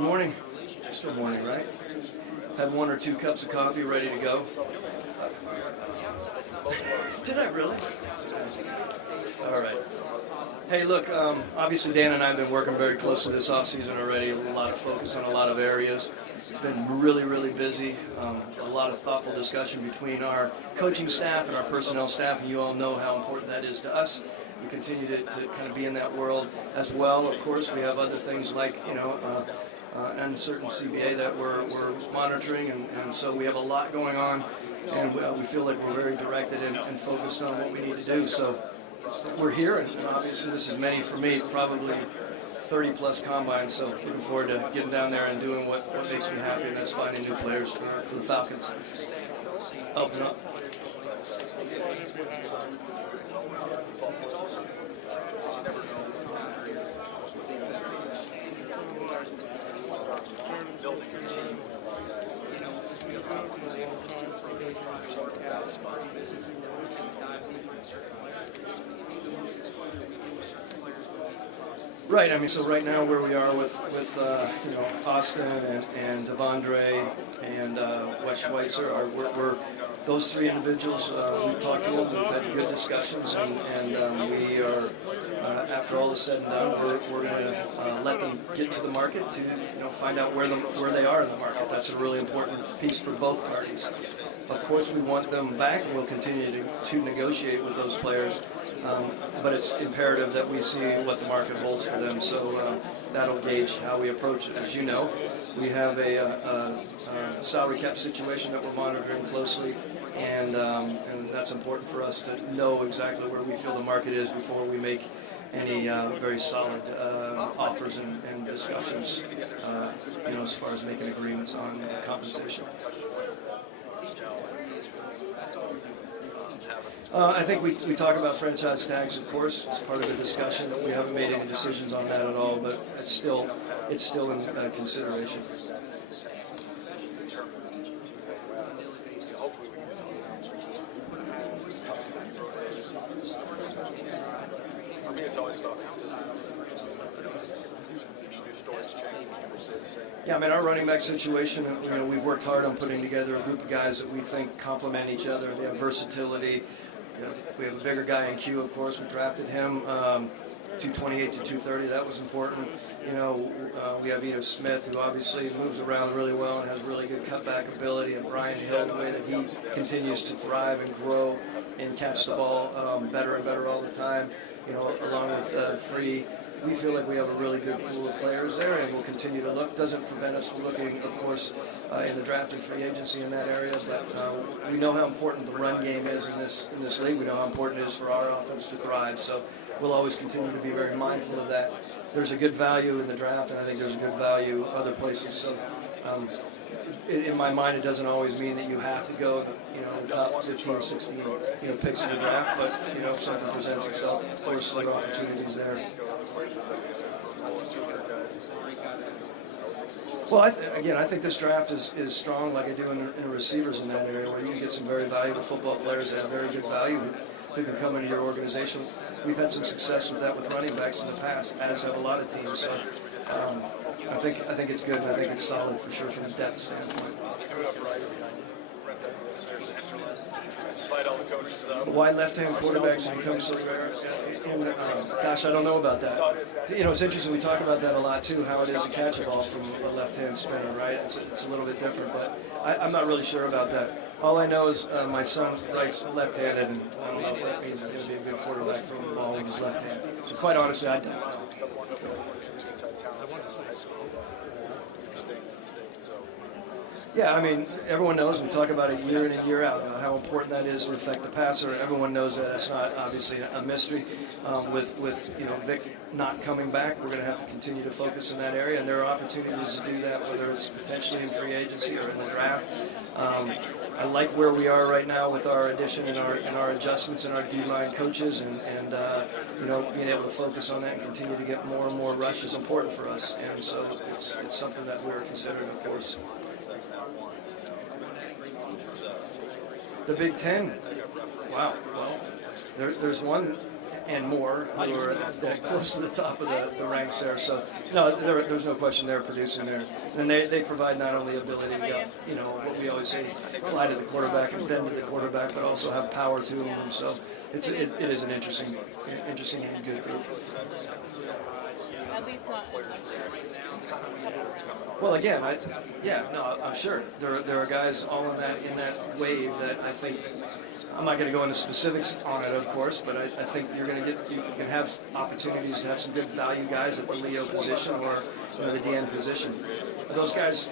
Good morning. Still morning, right? Had 1 or 2 cups of coffee ready to go. Did I really? All right. Hey, look, obviously Dan and I have been working very closely this offseason already. A lot of focus on a lot of areas. It's been really, really busy. A lot of thoughtful discussion between our coaching staff and our personnel staff, and you all know how important that is to us. We continue to kind of be in that world as well. Of course, we have other things like, uncertain CBA that we're monitoring, and so we have a lot going on, and we feel like we're very directed and focused on what we need to do. So we're here, and obviously this is many for me, probably 30-plus combines, so looking forward to getting down there and doing what makes me happy, and that's finding new players for the Falcons. Open up. Right. I mean, so right now where we are with Austin and Devondre and Schweitzer, we're those 3 individuals. We've talked to them. We've had good discussions, and we are after all is said and done, we're going to let them get to the market to find out where they are in the market. That's a really important piece for both parties. Of course, we want them back, and we'll continue to negotiate with those players. But it's imperative that we see what the market holds for them. So that'll gauge how we approach it. As you know, we have a salary cap situation that we're monitoring closely, and that's important for us to know exactly where we feel the market is before we make any very solid offers and discussions, as far as making agreements on compensation. I think we talk about franchise tags, of course. It's part of the discussion. We haven't made any decisions on that at all, but it's still in consideration. For me, it's always about consistency. Yeah, I mean, our running back situation, we've worked hard on putting together a group of guys that we think complement each other. They have versatility. We have a bigger guy in Q, of course. We drafted him 228 to 230. That was important. We have Ito Smith, who obviously moves around really well and has really good cutback ability, and Brian Hill, the way that he continues to thrive and grow and catch the ball better and better all the time. Along with Free, we feel like we have a really good pool of players there, and we'll continue to look. Doesn't prevent us from looking, of course, in the draft and free agency in that area, but we know how important the run game is in this league. We know how important it is for our offense to thrive, so we'll always continue to be very mindful of that. There's a good value in the draft, and I think there's a good value other places. So in my mind, it doesn't always mean that you have to go, top 15 or 16, picks in the draft. But if something presents itself, of course, there are opportunities there. Well, I think this draft is strong, like I do in receivers in that area, where you can get some very valuable football players that have very good value who can come into your organization. We've had some success with that with running backs in the past, as have a lot of teams. So I think it's good, and I think it's solid for sure from a depth standpoint. Why left-hand quarterbacks have become so rare? Gosh, I don't know about that. It's interesting. We talk about that a lot too. How it is to catch a ball from a left-hand spinner, right? It's a little bit different, but I'm not really sure about that. All I know is my son likes left-handed, and I don't know if that means he's going to be a good quarterback throwing the ball with his left hand. So quite honestly, I don't know. Yeah, I mean, everyone knows, we talk about it year in and year out, how important that is to affect the passer. Everyone knows that. It's not obviously a mystery. With Vic not coming back, we're going to have to continue to focus in that area, and there are opportunities to do that, whether it's potentially in free agency or in the draft. I like where we are right now with our addition and our adjustments and our D-line coaches, and being able to focus on that and continue to get more and more rush is important for us, and so it's something that we're considering, of course. The Big Ten. Wow. Well, there's one and more who are close to the top of the ranks there. So, no, there's no question they're producing there. And they provide not only ability to go, what we always say, fly to the quarterback and bend to the quarterback, but also have power to them. So it is an interesting and good group. At least not Well, again, I'm sure there are guys all in that wave that I think. I'm not going to go into specifics on it, of course, but I think you can have opportunities to have some good value guys at the Leo position or the DN position. Those guys,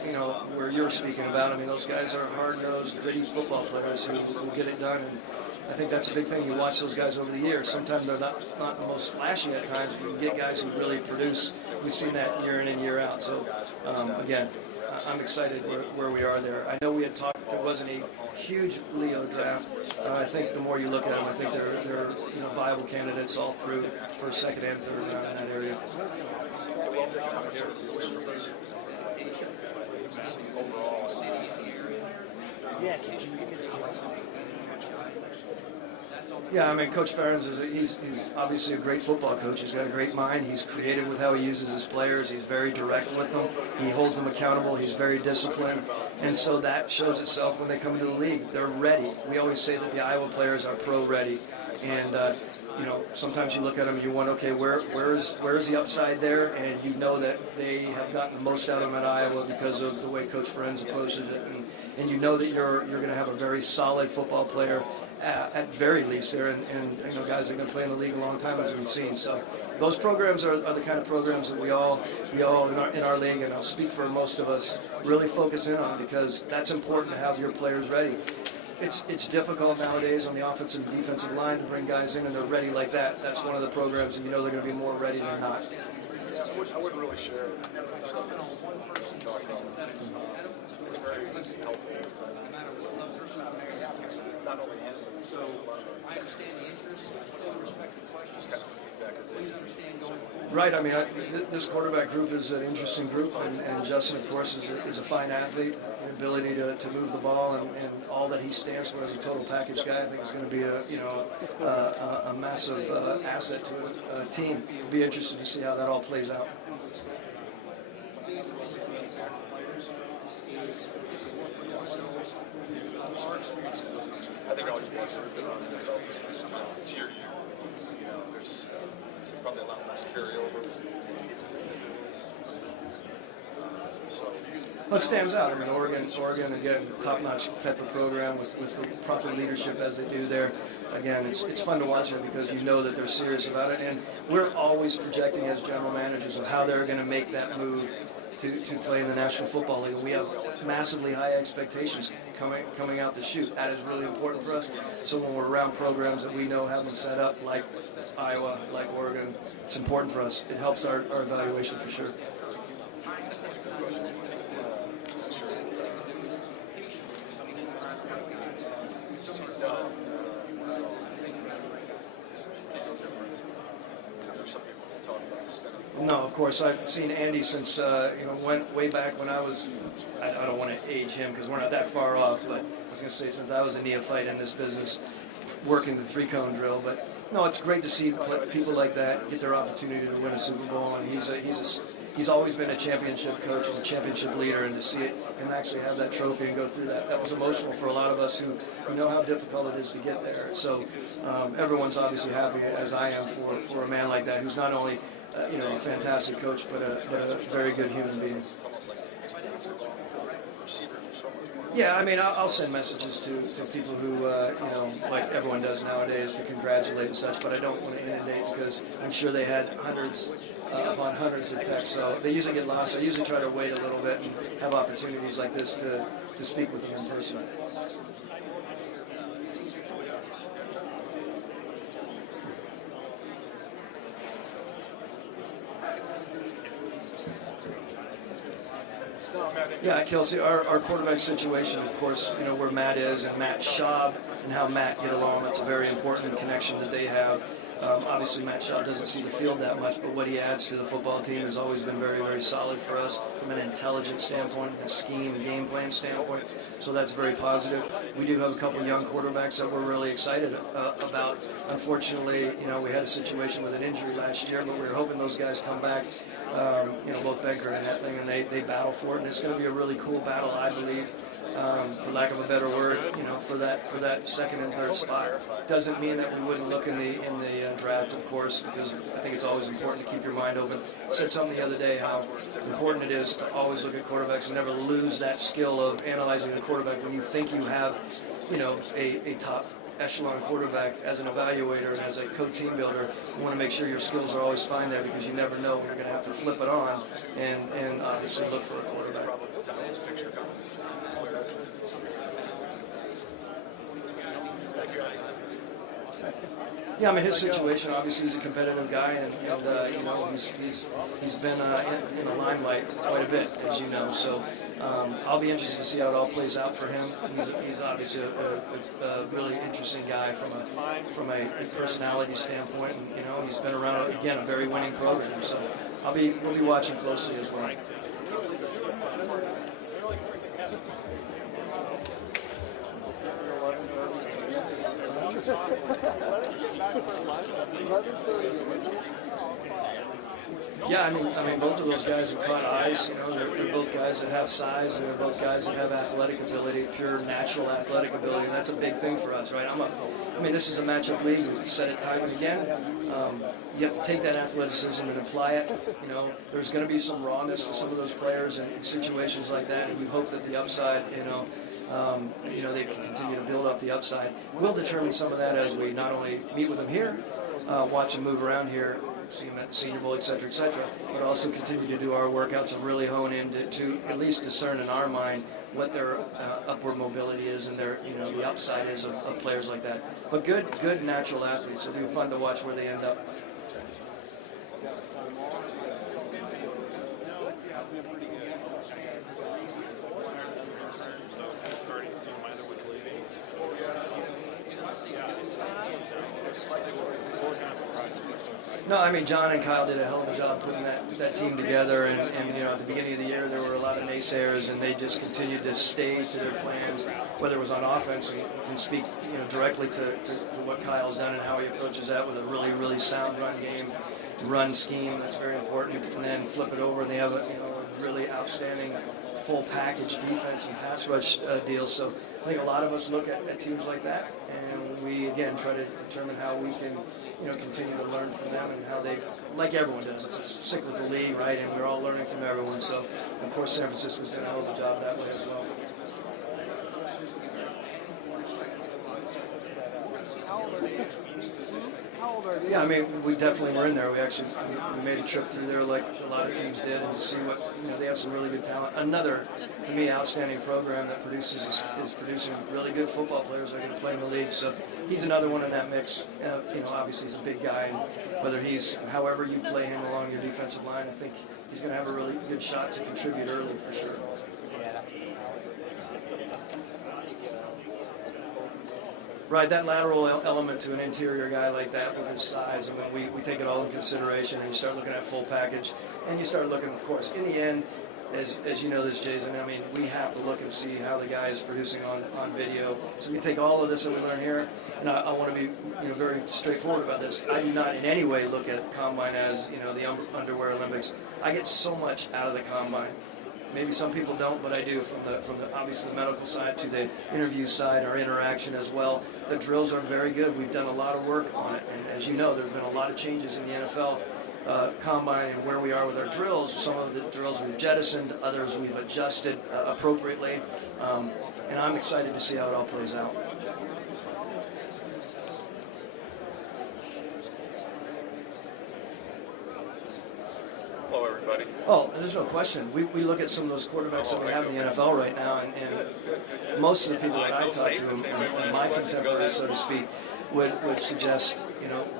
where you're speaking about, those guys are hard-nosed, gritty football players who get it done. And I think that's a big thing. You watch those guys over the years. Sometimes they're not the most flashy at times, but you get guys who really produce. We've seen that year in and year out. So, again, I'm excited where we are there. I know we had talked, there wasn't a huge Leo draft. I think the more you look at them, I think they're viable candidates all through for second and third round in that area. Yeah, Coach Ferentz he's obviously a great football coach. He's got a great mind. He's creative with how he uses his players. He's very direct with them. He holds them accountable. He's very disciplined. And so that shows itself when they come into the league. They're ready. We always say that the Iowa players are pro-ready. And, sometimes you look at them and you wonder, okay, where's the upside there? And you know that they have gotten the most out of them at Iowa because of the way Coach Ferentz approaches it. And you know that you're going to have a very solid football player at very least there, and guys that are going to play in the league a long time, as we've seen. So those programs are the kind of programs that we all in our league, and I'll speak for most of us, really focus in on, because that's important to have your players ready. It's difficult nowadays on the offensive and defensive line to bring guys in and they're ready like that. That's one of the programs that they're going to be more ready than not. I wouldn't really share stuff that I'm talking about. It's very helpful. Not only him, but just kind of feedback at the Right. This quarterback group is an interesting group, and Justin, of course, is a fine athlete. The ability to move the ball and all that he stands for as a total package guy, I think is going to be a massive asset to a team. It'll be interesting to see how that all plays out. I think all you guys are good on NFL. It's your year. There's probably a lot less carryover. Well, it stands out. Oregon again, top-notch type of program with the proper leadership as they do there. Again, it's fun to watch it because you know that they're serious about it, and we're always projecting as general managers of how they're going to make that move to play in the National Football League. We have massively high expectations coming out the chute. That is really important for us. So when we're around programs that we know have them set up, like Iowa, like Oregon, it's important for us. It helps our evaluation for sure. That's a good question. No, of course, I've seen Andy since, went way back when I don't want to age him because we're not that far off, but I was going to say since I was a neophyte in this business, working the three-cone drill. But no, it's great to see people like that get their opportunity to win a Super Bowl, and he's always been a championship coach and a championship leader, and to see him actually have that trophy and go through that was emotional for a lot of us who know how difficult it is to get there. So everyone's obviously happy, as I am, for a man like that who's not only a fantastic coach, but a very good human being. Yeah, I'll send messages to people who, like everyone does nowadays, to congratulate and such, but I don't want to inundate because I'm sure they had hundreds upon hundreds of texts, so they usually get lost. I usually try to wait a little bit and have opportunities like this to speak with them in person. Yeah, Kelsey, our quarterback situation, of course, where Matt is and Matt Schaub and how Matt get along. That's a very important connection that they have. Obviously, Matt Shaw doesn't see the field that much, but what he adds to the football team has always been very, very solid for us from an intelligence standpoint, a scheme and game plan standpoint. So that's very positive. We do have a couple young quarterbacks that we're really excited about. Unfortunately, we had a situation with an injury last year, but we were hoping those guys come back. Both Becker and that thing, and they battle for it, and it's going to be a really cool battle, I believe. For lack of a better word, for that second and third spot. Doesn't mean that we wouldn't look in the draft, of course, because I think it's always important to keep your mind open. I said something the other day how important it is to always look at quarterbacks and never lose that skill of analyzing the quarterback when you think you have, a top echelon quarterback. As an evaluator and as a co-team builder, you want to make sure your skills are always fine there, because you never know when you're going to have to flip it on and obviously look for a quarterback. Yeah, I mean, his situation, obviously, he's a competitive guy, and he's been in the limelight quite a bit, as you know. So I'll be interested to see how it all plays out for him. He's obviously a really interesting guy from a personality standpoint, and he's been around, again, a very winning program. So we'll be watching closely as well. Yeah, I mean, both of those guys have caught eyes. They're both guys that have size, and they're both guys that have athletic ability, pure natural athletic ability, and that's a big thing for us, right? This is a matchup league. We've said it time and again. You have to take that athleticism and apply it. There's going to be some rawness to some of those players in situations like that, and we hope that the upside, they can continue to build up the upside. We'll determine some of that as we not only meet with them here, watch them move around here, see them at the Senior Bowl, et cetera, but also continue to do our workouts and really hone in to at least discern in our mind what their upward mobility is and their, the upside is of players like that. But good natural athletes. It'll be fun to watch where they end up. No, I mean, John and Kyle did a hell of a job putting that team together, and at the beginning of the year there were a lot of naysayers, and they just continued to stay to their plans, whether it was on offense. We can speak directly to what Kyle's done and how he approaches that with a really, really sound run game, run scheme. That's very important, and then flip it over, and they have a really outstanding full package defense and pass rush deal. So I think a lot of us look at teams like that, and we again try to determine how we can continue to learn from them and how they, like everyone does, it's a cyclical league, right? And we're all learning from everyone. So, of course, San Francisco's going to hold the job that way as well. Yeah, I mean, we definitely were in there. We made a trip through there like a lot of teams did, and to see what, they have some really good talent. Another, to me, outstanding program that is producing really good football players that are going to play in the league. So he's another one in that mix. Obviously he's a big guy, and whether however you play him along your defensive line, I think he's going to have a really good shot to contribute early for sure. Right, that lateral element to an interior guy like that with his size, we take it all in consideration, and you start looking at full package, and you start looking, of course, in the end, as you know this, Jason, we have to look and see how the guy is producing on video. So we take all of this that we learn here, and I want to be very straightforward about this. I do not in any way look at Combine as the underwear Olympics. I get so much out of the Combine. Maybe some people don't, but I do, from the obviously the medical side to the interview side, our interaction as well. The drills are very good. We've done a lot of work on it, and as you know, there's been a lot of changes in the NFL Combine and where we are with our drills. Some of the drills we've jettisoned, others we've adjusted appropriately, and I'm excited to see how it all plays out. Hello, everybody. Oh, there's no question. We look at some of those quarterbacks that we have in the NFL right now, and most of the people that I talk to, and my contemporaries, so to speak, would suggest,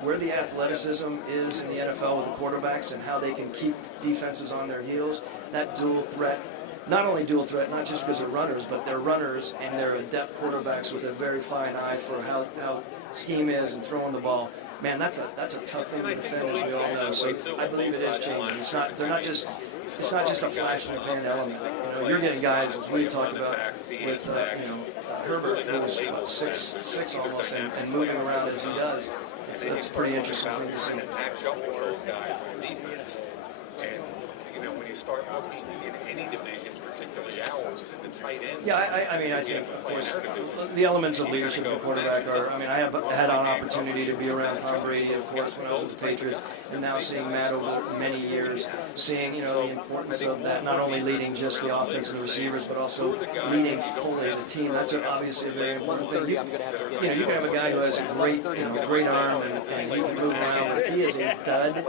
where the athleticism is in the NFL with the quarterbacks and how they can keep defenses on their heels, that dual threat not only dual threat, not just because they're runners, but they're runners and they're adept quarterbacks with a very fine eye for how scheme is and throwing the ball. Man, that's a tough thing to defend, as we all know. So I believe it is changing. It's not just a flash in the pan element. You know, you're getting guys, as we talked about with Herbert, who's 6'6" almost, and moving around as he does. It's pretty interesting thing to see. Match up with those guys on defense, and when you start looking in any division, particularly ours, in the tight ends. Yeah, I mean, I think, of course, the elements of leadership of the quarterback are, I mean, I have had an opportunity to be around Tom Brady, of course, when I was with the Patriots, and now seeing Matt over many years, seeing, the importance of that, not only leading just the offense and the receivers, but also leading fully as a team. That's obviously a very important thing. You can have a guy who has a great arm and he can move around, but if he is a dud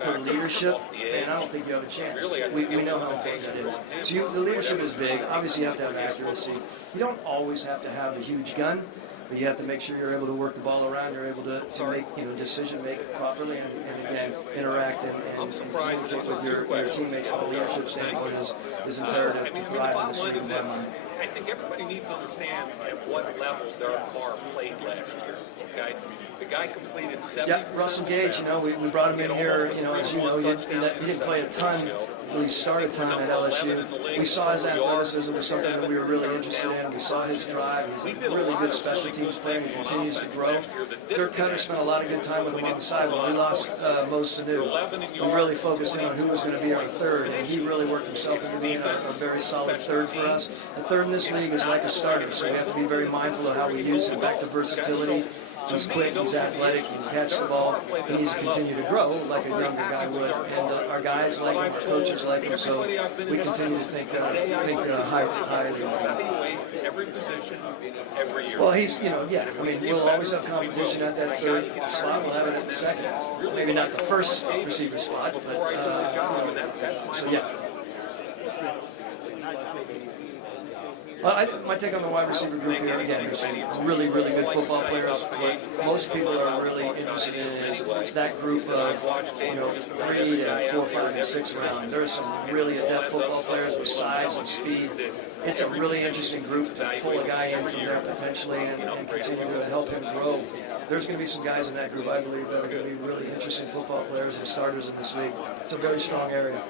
for leadership, then I don't think you have a chance. We know how important that is. So the leadership is big. Obviously, you have to have accuracy. You don't always have to have a huge gun, but you have to make sure you're able to work the ball around. You're able to make decision make properly and again interact and communicate with your teammates from a leadership standpoint is imperative to thrive in this league in my mind. I think everybody needs to understand at what level Derek Carr played last year. Okay, the guy completed 70%. Yeah, Russell Gage. We brought him in here. As you know, he didn't play a ton. He started a ton at LSU. We saw his athleticism was something that we were really interested in. We saw his drive. He's a really good special teams player. He continues to grow. Dirk Cutter spent a lot of good time with him on the sideline. We lost Mo Sanu. We really focused in on who was going to be our third, and he really worked himself into being a very solid third for us. A third in this league is like a starter, so we have to be very mindful of how we use him. Back to versatility. He's quick, he's athletic, he can catch the ball. He needs to continue to grow like a younger guy would. And our guys like him, our coaches like him, so we continue to think high as well. Well, he's, I mean, we'll always have competition at that third slot. We'll have it at the second. Maybe not the first receiver spot, but, so yeah. My take on the wide receiver group here, again, there's some really, really good football players. What most people are really interested in is that group of, 3 to 4, 5, and 6 round. There are some really adept football players with size and speed. It's a really interesting group to pull a guy in from there potentially and continue to help him grow. There's going to be some guys in that group, I believe, that are going to be really interesting football players and starters in this league. It's a very strong area.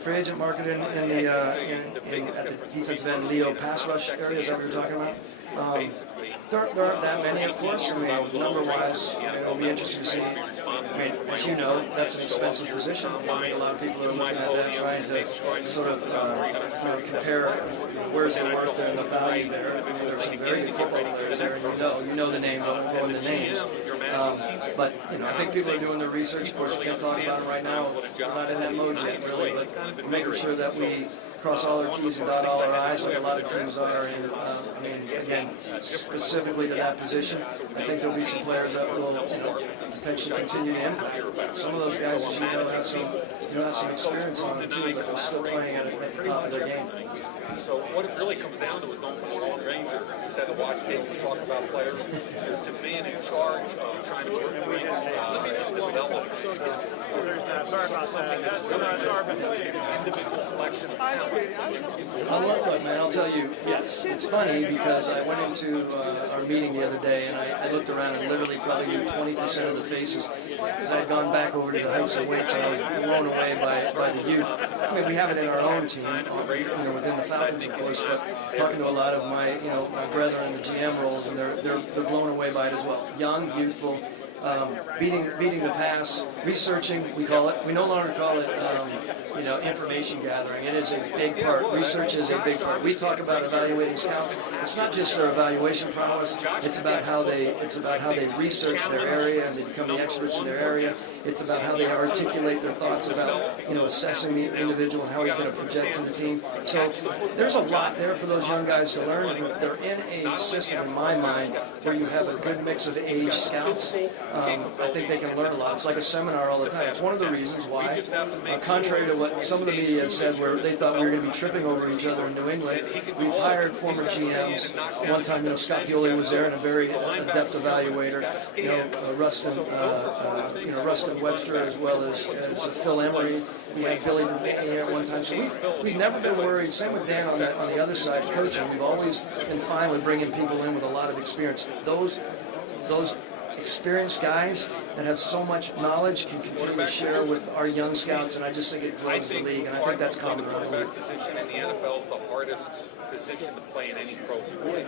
Free agent market at the defensive end, Leo pass rush area, is that what you're talking about? There aren't that many, of course. I mean, number-wise, it'll be interesting to see. I mean, as you know, that's an expensive position. I mean, a lot of people are looking at that, trying to sort of compare where's the worth and the value there. I mean, there's some very good football players there, and you know the names, I won't go into names. But I think people are doing their research. Of course, we can't talk about it right now. We're not in that mode yet, really, but making sure that we cross all our T's and dot all our I's, like a lot of teams are. And I mean, again, specifically to that position, I think there'll be some players that will potentially continue to impact. Some of those guys, as you know, have some experience on them too, but they're still playing at the top of their game. So what it really comes down to is going from a long ranger instead of watch tape and talk about players to being in charge of trying to bring and develop something that's really an individual collection of talent. Look, man, I'll tell you, yes, it's funny because I went into our meeting the other day and I looked around and literally probably knew 20% of the faces because I had gone back over to the heights of weights and I was blown away by the youth. I mean, we have it in our own team, within the Falcons, of course, but talking to a lot of my, my brethren in the GM roles, and they're blown away by it as well. Young, youthful, beating the pass, researching, we call it. We no longer call it, information gathering. It is a big part. Research is a big part. We talk about evaluating scouts. It's not just their evaluation prowess. It's about how they research their area and they become the experts in their area. It's about how they articulate their thoughts about, assessing the individual and how he's going to project to the team. So there's a lot there for those young guys to learn. And if they're in a system, in my mind, where you have a good mix of age scouts, I think they can learn a lot. It's like a seminar all the time. It's one of the reasons why, contrary to what some of the media had said, where they thought we were going to be tripping over each other in New England, we've hired former GMs. One time, Scott Pioli was there and a very adept evaluator. Rustin Webster, as well as Phil Emery. We had Billy here at one time. So we've never been worried. Same with Dan on the other side, coaching. We've always been fine with bringing people in with a lot of experience. Those experienced guys that have so much knowledge can continue to share with our young scouts, and I just think it grows the league, and I think that's common. The quarterback position in the NFL is the hardest position to play in any pro sport.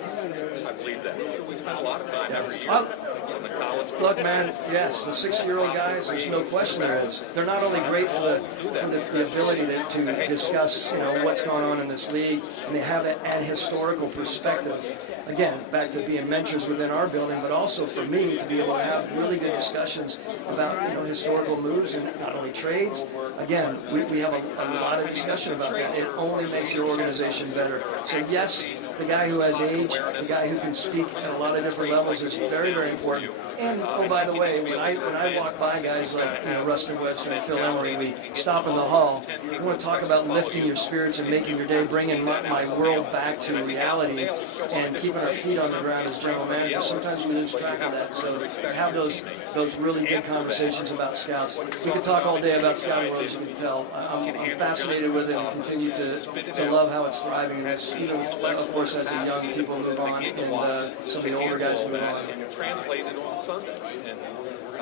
I believe that. So we spend a lot of time every year on the college. Look, man, yes, the 6-year-old guys, there's no question there is. They're not only great for the ability to discuss, what's going on in this league, and they have an historical perspective. Again, back to being mentors within our building, but also for me to be able to have really good discussions about historical moves and not only trades. Again, we have a lot of discussion about that. It only makes your organization better. So yes, the guy who has age, the guy who can speak at a lot of different levels is very, very important. And oh, by the way, when I walk by guys like Rustin Webster and Phil Emery, we stop in the hall. We want to talk about lifting your spirits and making your day, bringing my world back to reality, and keeping our feet on the ground as general manager. Sometimes we lose track of that. So have those really good conversations about scouts. We could talk all day about scouting world, as you can tell. I'm fascinated with it and continue to love how it's thriving. And even, of course, as the young people move on and some of the older guys move on. And translated on Sunday.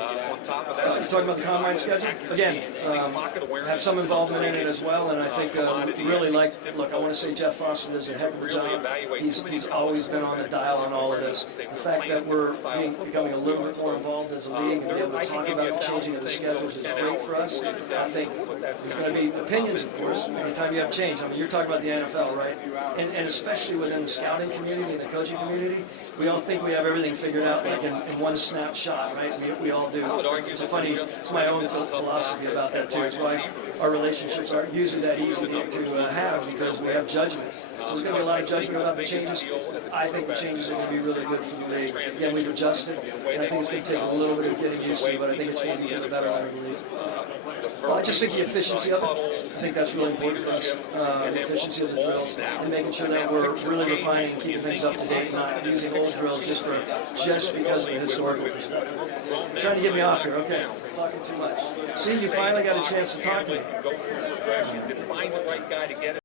And on top of that, you're talking about the combine schedule? Again, have some involvement in it as well, and I think really look, I want to say Jeff Foster does a heck of a job. He's always been on the dial on all of this. The fact that we're becoming a little bit more involved as a league and be able to talk about the changing of the schedules is great for us. I think there's going to be opinions, of course, anytime you have change. I mean, you're talking about the NFL, right? And especially within the scouting community and the coaching community, we all think we have everything figured out like in one snapshot, right? We all do. It's my own philosophy about that too. It's why our relationships aren't usually that easy to have, because we have judgment. So there's going to be a lot of judgment about the changes. I think the changes are going to be really good for the league. Again, we've adjusted, and I think it's going to take a little bit of getting used to, but I think it's going to be for the better of the league. Well, I just think the efficiency of it, I think that's really important for us, the efficiency of the drills, and making sure that we're really refining and keeping things up to date, not using old drills just because of the historical perspective. Trying to get me off here, okay. Talking too much. See, you finally got a chance to talk to me. Go through progressions and find the right guy to get it.